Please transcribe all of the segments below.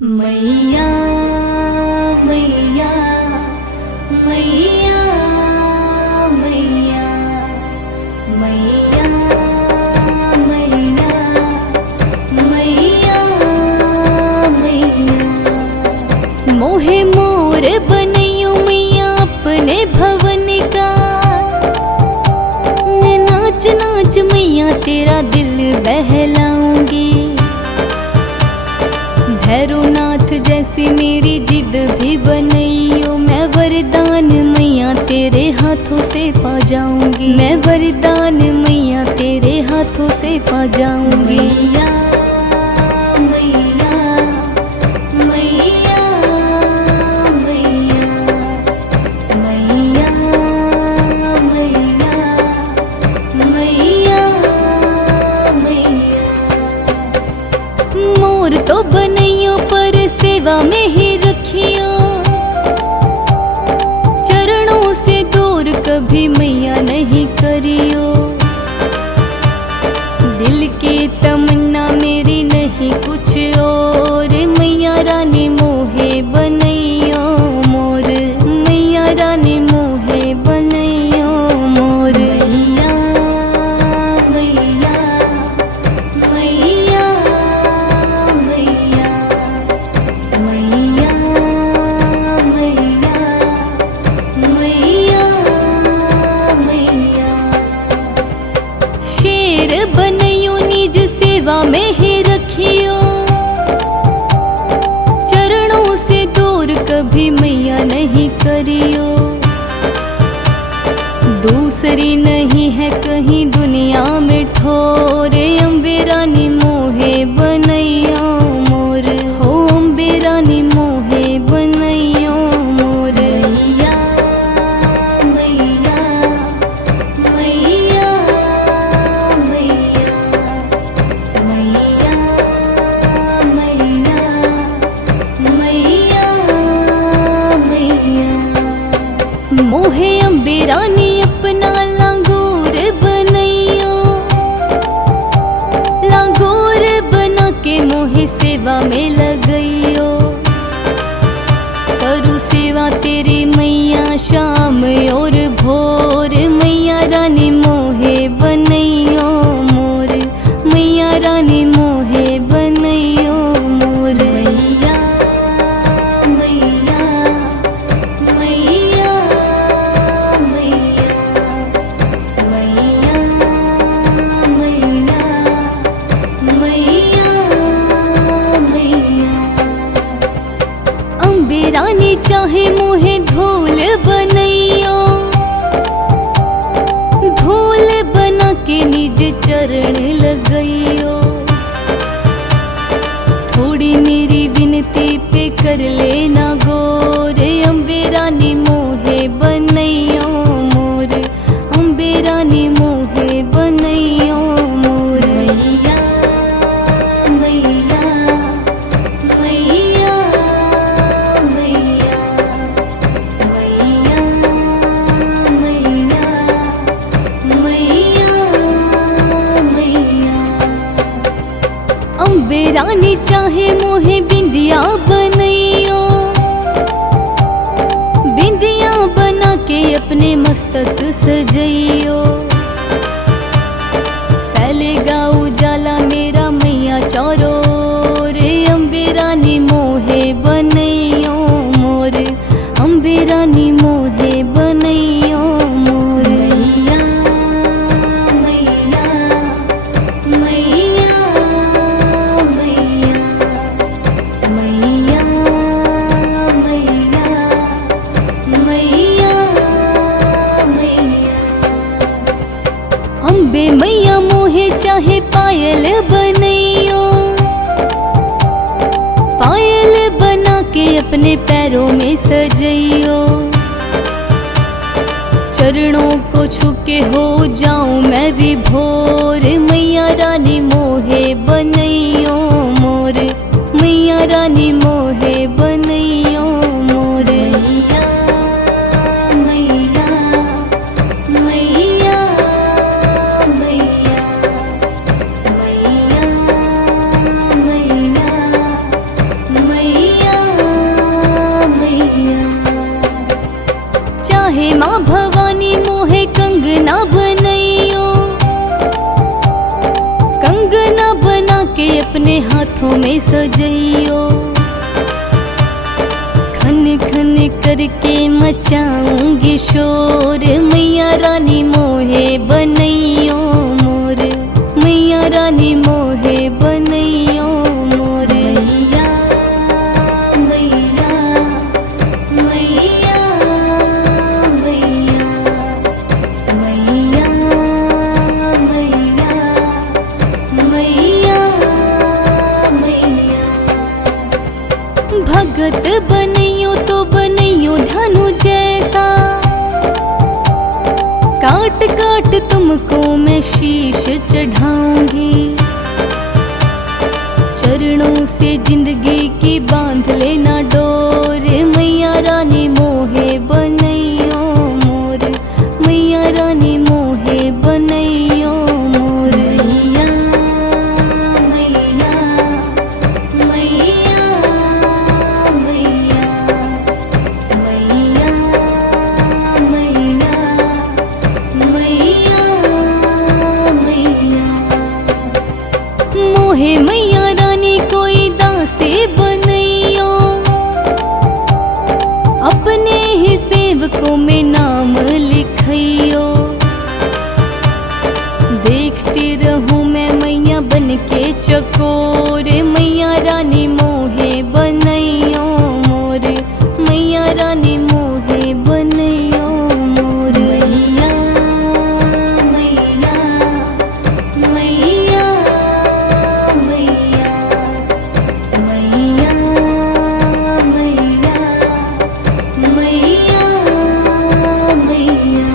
मैया मैया मैया मैया मैया मैया मैया मैया मोहे मोर बनैयो मैया अपने भवन का। नाच नाच मैया तेरा दिल बहलाऊंगी। भैरवनाथ जैसी मेरी जिद भी बनैयो। मैं वरदान मैया तेरे हाथों से पा जाऊंगी। मैं वरदान मैया तेरे हाथों से पा जाऊंगी। मैया मैया मैया मैया मैया मैया मैया। मोर तो बनैयो पर सेवा में ही रखियो। चरणों से दूर कभी मैया नहीं करियो। दिल की तमन्ना मेरी नहीं कुछ और। मैया रानी मोहे बनैयो मोर। मैया रानी मोहे बनैयो मोर। मैया मैया मैया मैया मैया मैया मैया। शेर बनैयो निज सेवा में ही रखियो। चरणों से दूर कभी मैया नहीं करियो। दूसरी नहीं है कहीं दुनिया में ठोर। अम्बे रानी मोहे बनैयो मोर। हो अम्बे रानी मोहे बनैयो मोर। मैया मैया मैया मैया मैया मैया मैया। मोहे अम्बे रानी अपना लांगूर बनैयो। लांगूर बना के मोहे सेवा में लगैयो। करूँ सेवा तेरी मैया शाम और भोर। मैया रानी मोहे बनैयो मोर। मैया रानी मोहे बनैयो मोर। मैया मैया मैया मैया मैया मैया मैया। अम्बे रानी चाहे मोहे धूल बनैयो। धूल बना के निज चरण लगैयो। थोड़ी मेरी विनती पे कर लेना गौर। अम्बे रानी मोहे बनैयो मोर। अम्बे रानी मोहे बनैयो मोर। मैया मैया मैया मैया मैया मैया मैया। अम्बे रानी चाहे मोहे बिंदिया बनैयो। बिंदिया बना के अपने मस्तक सजैयो। फैलेगा उजाला मेरा मैया चारों ओर। अम्बे रानी मोहे बनैयो मोर। अम्बे रानी मोहे बनैयो मोर। मैया मैया मैया मैया मैया मैया मैया। अम्बे मैया मोहे चाहे पायल बनैयो। पायल बना के अपने पैरों में सजैयो। चरणों को छू के हो जाऊं मैं विभोर। मैया रानी मोहे बनैयो मोर। मैया रानी मोहे बनैयो मोर। मैया मैया मैया मैया मैया मैया मैया। हे माँ भवानी मोहे कंगना बनैयो, कंगना बना के अपने हाथों में सजैयो। खन खन करके मचाऊंगी शोर, मैया रानी मोहे बनैयो मोर, मैया रानी मोहे बनैयो मोर। मैया मैया मैया मैया मैया मैया मैया मैया। भगत बनैयो तो बनैयो धनु जैसा, काट काट तुमको मैं शीश चढ़ाऊंगी। चरणों से जिंदगी की बांध लेना डोर, मैया रानी मोहे बनैयो मोर, मैया रानी मोहे बनैयो मोर। मैया मैया मैया मैया मैया मैया मैया। मोहे मैया रानी कोई दासी बनैयो, अपने ही सेवकों में नाम लिखैयो। देखती रहूं मैं मैया बन के चकोर, मैया रानी मोहे बनैयो मोर, मैया रानी मोहे बनैयो मोर। मैया मैया मैया मैया मैया मैया मैया मैया।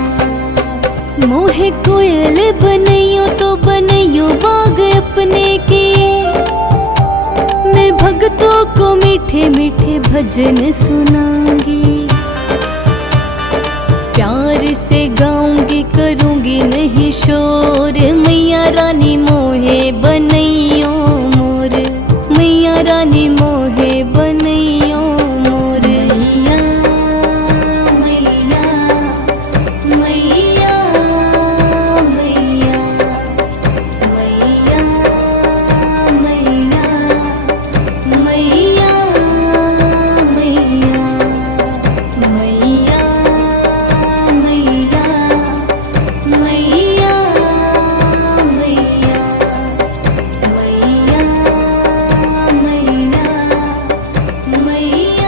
मोहे कोयल बनैयो तो बनैयो बाग अपने के, मैं भक्तों को मीठे मीठे भजन सुनाऊंगी। प्यार से गाऊंगी करूंगी नहीं शोर, मैया रानी मोहे बनैयो मोर, मैया रानी मोहे बनैयो मोर। मैया मैया मैया मैया मैया मैया मैया मैया मैया मैया मैया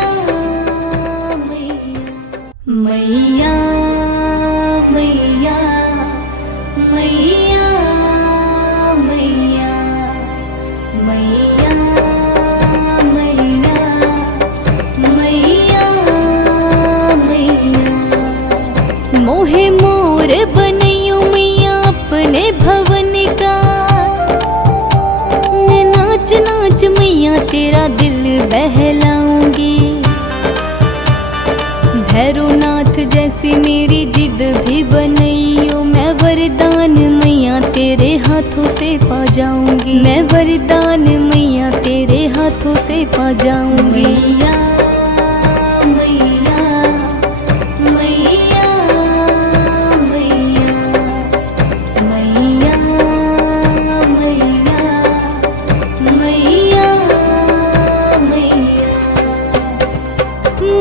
मैया मैया मैया मैया मैया मैया मैया मैया। मोहे मोर बनैयो मैया अपने भवन का, मैं नाच नाच मैया तेरा दिल बहलाऊंगी। भैरवनाथ जैसी मेरी जिद भी बनैयो, मैं वरदान मैया तेरे हाथों से पा जाऊंगी, मैं वरदान मैया तेरे हाथों से पा जाऊंगी। मैया मैया मैया मैया मैया मैया मैया मैया।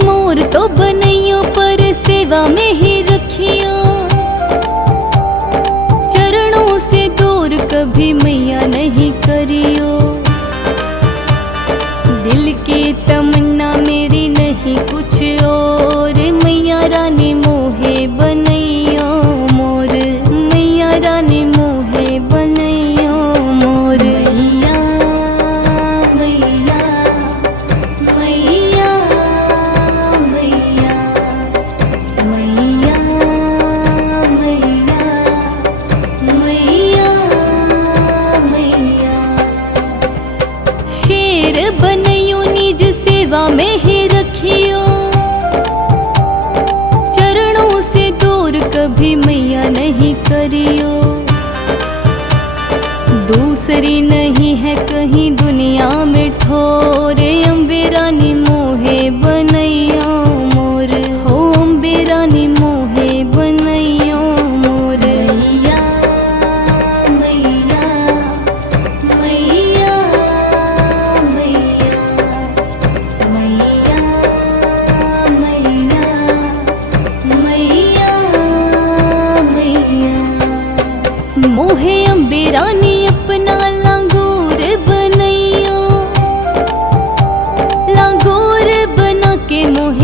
मोर तो बनैयो पर सेवा में ही रखियो, चरणों से दूर कभी मैया नहीं करियो। दिल की तमन्ना मेरी नहीं कुछ और, मैया रानी मोहे बनैयो मोर, मैया रानी मोहे बनैयो मोर। मैया मैया मैया मैया मैया मैया मैया मैया। शेर बनैयो निज सेवा में ही रखियो, चरणों से दूर कभी मैया नहीं करियो। दूसरी नहीं है कहीं दुनिया में ठोर, अम्बे रानी मोहे बनैयो मोर, हो अम्बे रानी मोहे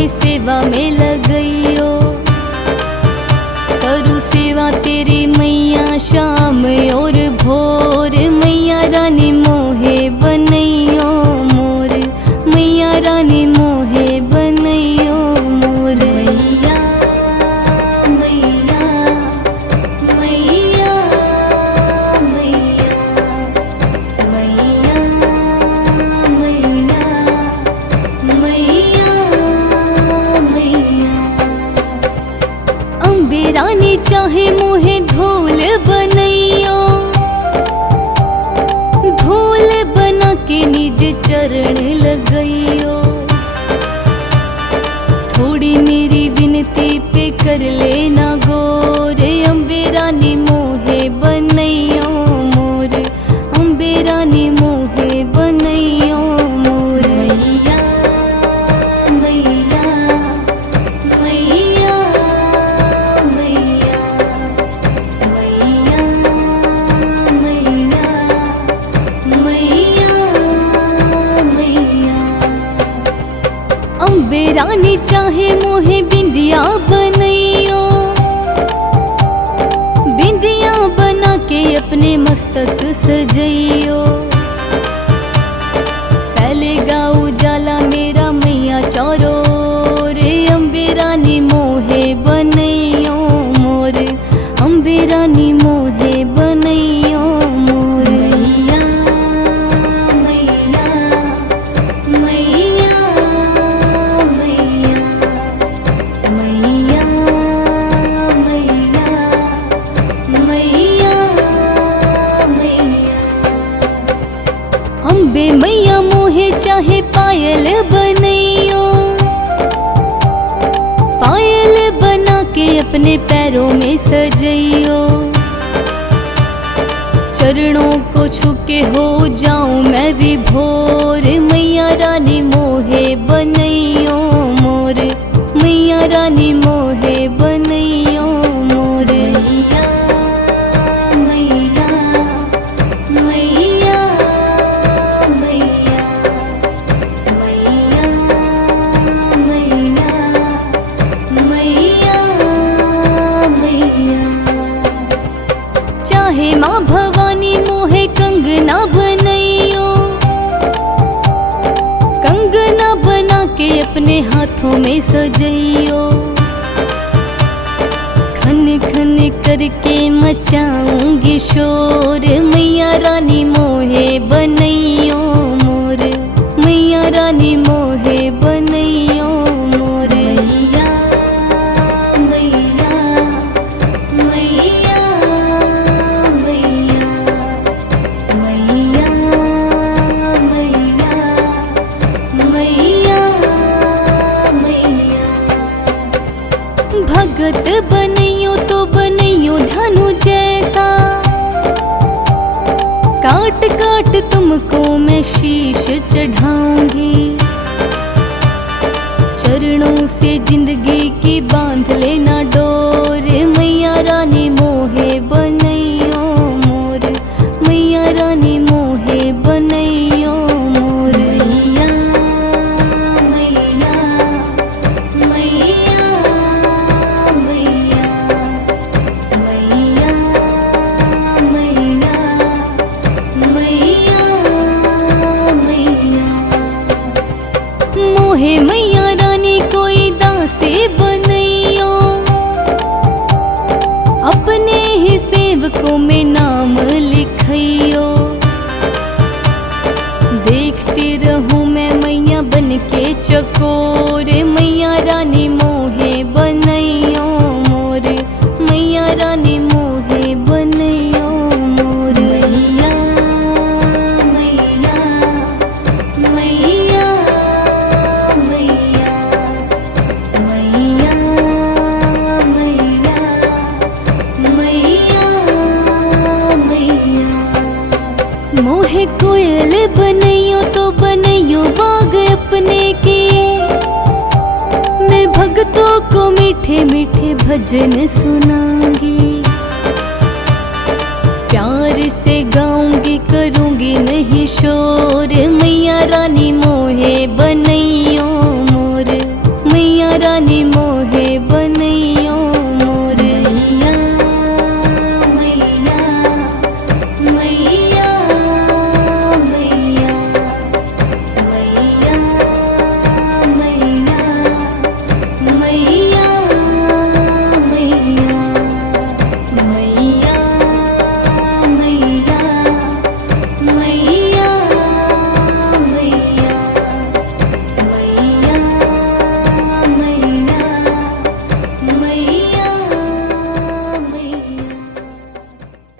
मोहे सेवा में लगइयो। करू सेवा तेरी मैया शाम और भोर, मैया रानी मोहे बनइयो मोर, मैया रानी मोहे बनइयो मोर। मैया मैया मैया मैया मैया मैया मैया। अम्बे रानी चाहे मोहे धूल बनइयो, धूल बना के निज चरण लगइयो। थोड़ी मेरी विनती पे कर लेना गौर, अम्बे रानी मोहे बनइयो मोर, अम्बे रानी मोहे बनइयो मोर। मैया मैया मैया मैया मैया मैया मैया। अम्बे रानी चाहे मोहे बिंदिया बनइयो, बिंदिया बना के अपने मस्तक सजइयो। फैलेगा उजाला मेरा मैया चारों ओर, अम्बे रानी मोहे बनइयो मोर, अम्बे रानी मोहे बनइयो मोर। मैया मैया मैया मैया मैया मैया मैया। अम्बे मैया मोहे चाहे पायल बनइयो, पायल बना के अपने पैरों में सजइयो। चरणों को छू के हो जाऊं मैं विभोर, मैया रानी मोहे बनइयो मोर, मैया रानी मोहे बनइयो मोर। मैया मैया मैया मैया मैया मैया मैया। चाहे माँ भवानी मोहे कंगना बनइयो, कंगना बना के अपने हाथों में सजइयो। खन खन करके मचाऊंगी शोर, मैया रानी मोहे बनइयो मोर, मैया रानी मोहे बनइयो मोर। मैया मैया मैया मैया मैया मैया मैया। भगत बनइयो तो बनइयो धनु जैसा, काट काट तुमको मैं शीश चढ़ाऊंगी। चरणों से जिंदगी की बांध लेना डोर, मैया रानी मोहे बनइयो मोर, मैया रानी मोहे बनइयो मोर। मैया मैया मैया मैया मैया मैया मैया। मोहे मैया रानी कोई दासी बनइयो, अपने ही सेवकों में नाम लिखइयो। देखती रहूं मैं मैया बन के चकोर, मैया रानी मोहे बनइयो मोर, मैया रानी मोहे बनइयो मोर। मैया मैया मैया मैया मैया मैया मैया मैया। मोहे कोयल बनइयो तो बनइयो बाग अपने के, मैं भक्तों को मीठे मीठे भजन सुनाऊंगी। प्यार से गाऊंगी करूंगी नहीं शोर, मैया रानी मोहे बन